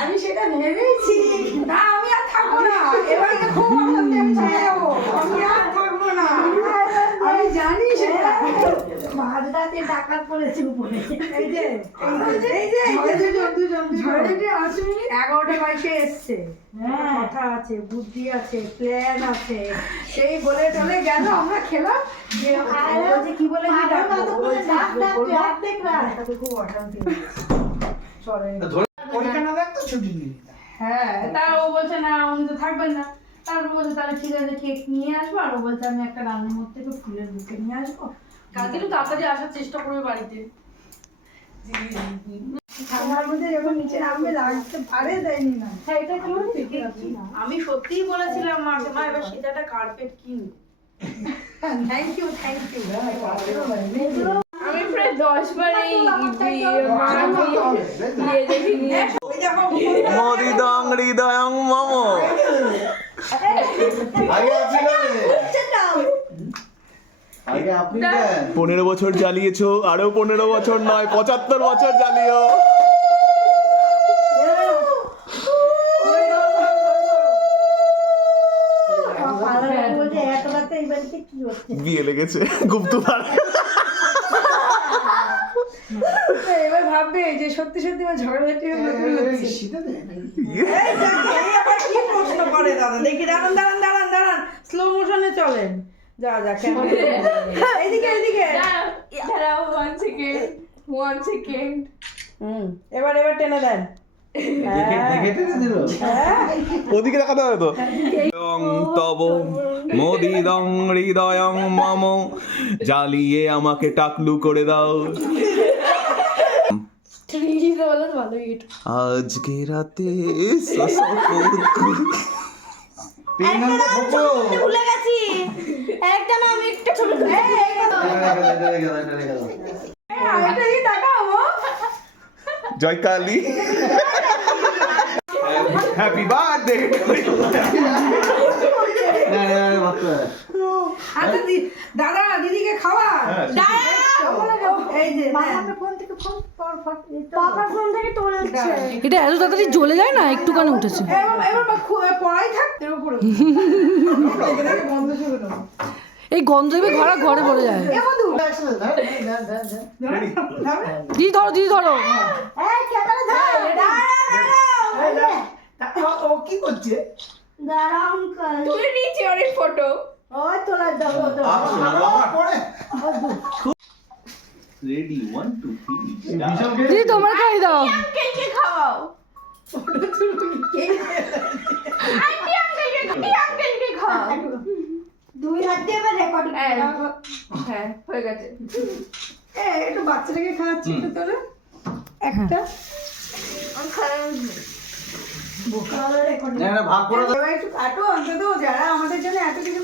আমি সেটা ভেবেছি। না আমি আর থাকবো না, এবারে খুব অশান্তি, আমি চলে যাবো, আমি আর থাকবো না, আমি জানি সেটা। মাঝরাতে ডাকাত পড়েছে উপরে, এই যে ঝড়ে 11টা বাইশে এসছে, কথা আছে, বুদ্ধি আছে, প্ল্যান আছে, সেই বলে টলে গেল, আমরা খেলাম, কি বলে খুব অশান্তি হ্যাঁ। তা ও বলছে না উনি তো থাকবেন না, তারপর বলছে তাহলে ঠিক আছে কেক নিয়ে আসবো, আর ও বলছে আমি একটা রান্নার মধ্যে একটু ফুলের বুকে নিয়ে আসবো, কালকে একটু তাড়াতাড়ি আসার চেষ্টা করবে বাড়িতে। ঠান্ডার মধ্যে যখন নিচে নামবে লাগতে পারে দেয়নি না। হ্যাঁ এটা কেমন আমি সত্যিই বলেছিলাম মাকে, মা এবার সেটা কার্পেট কিনবো। Thank you thank you. আমি প্রায় 10 বার এই মোদি দং হৃদয়ং মম। আগে আপনি 15 বছর জ্বালিয়েছো, আরো 15 বছর নয় 75 বছর জ্বালিও। বিয়ে লেগেছে গুপ্তবার। এবার ভাববে যে সত্যি সত্যি আমার ঝগড়াঝাটি কি প্রশ্ন করে দাদা, দেখি দাঁড়ান দাঁড়ান দাঁড়ান দাঁড়ান, স্লো মোশনে চলেন, যা যা এইদিকে এইদিকে one second এবার টেনে দেন, ওদিকে দেখাতে হবে তো। তব মোদি দং হৃদয়ং মম, জ্বালিয়ে আমাকে টাকলু করে দাও। আজকে রাতে ভুলে গেছি একটা নাম, একটা ছোট জয় কালী, হ্যাপি বার্থডে। আচ্ছা দাদা দিদিকে খাওয়া, এই যে পাপার ফোন থেকে তোলছে, এটা এত তাড়াতাড়ি জ্বলে যায় না, একটুখানি উঠেছে। পড়াই থাকতে উপরে বন্ধ ছিল না, এই গন্ধ দেবে ঘরে ঘরে পড়ে যায়। দিদি ধরো দিদি ধরো। ও কি করছে? তুই নিচে অনেক ফটো ওই তোলা দাও রেডি 1 2 3 দিদি তোমার খাই দাও। আঙ্কেলকে খাওয়াও, আঙ্কেলকে খাওয়াও, দুই হাত দিয়ে এবার রেকর্ডিং। হ্যাঁ হয়ে গেছে, একটু বাচ্চাটাকে খাওয়াচ্ছি একটু তোরা একটা বোকা রেকর্ডিং ভাগ করে দাও একটু কাটো অন্তত, যারা আমাদের জন্য এত কিছু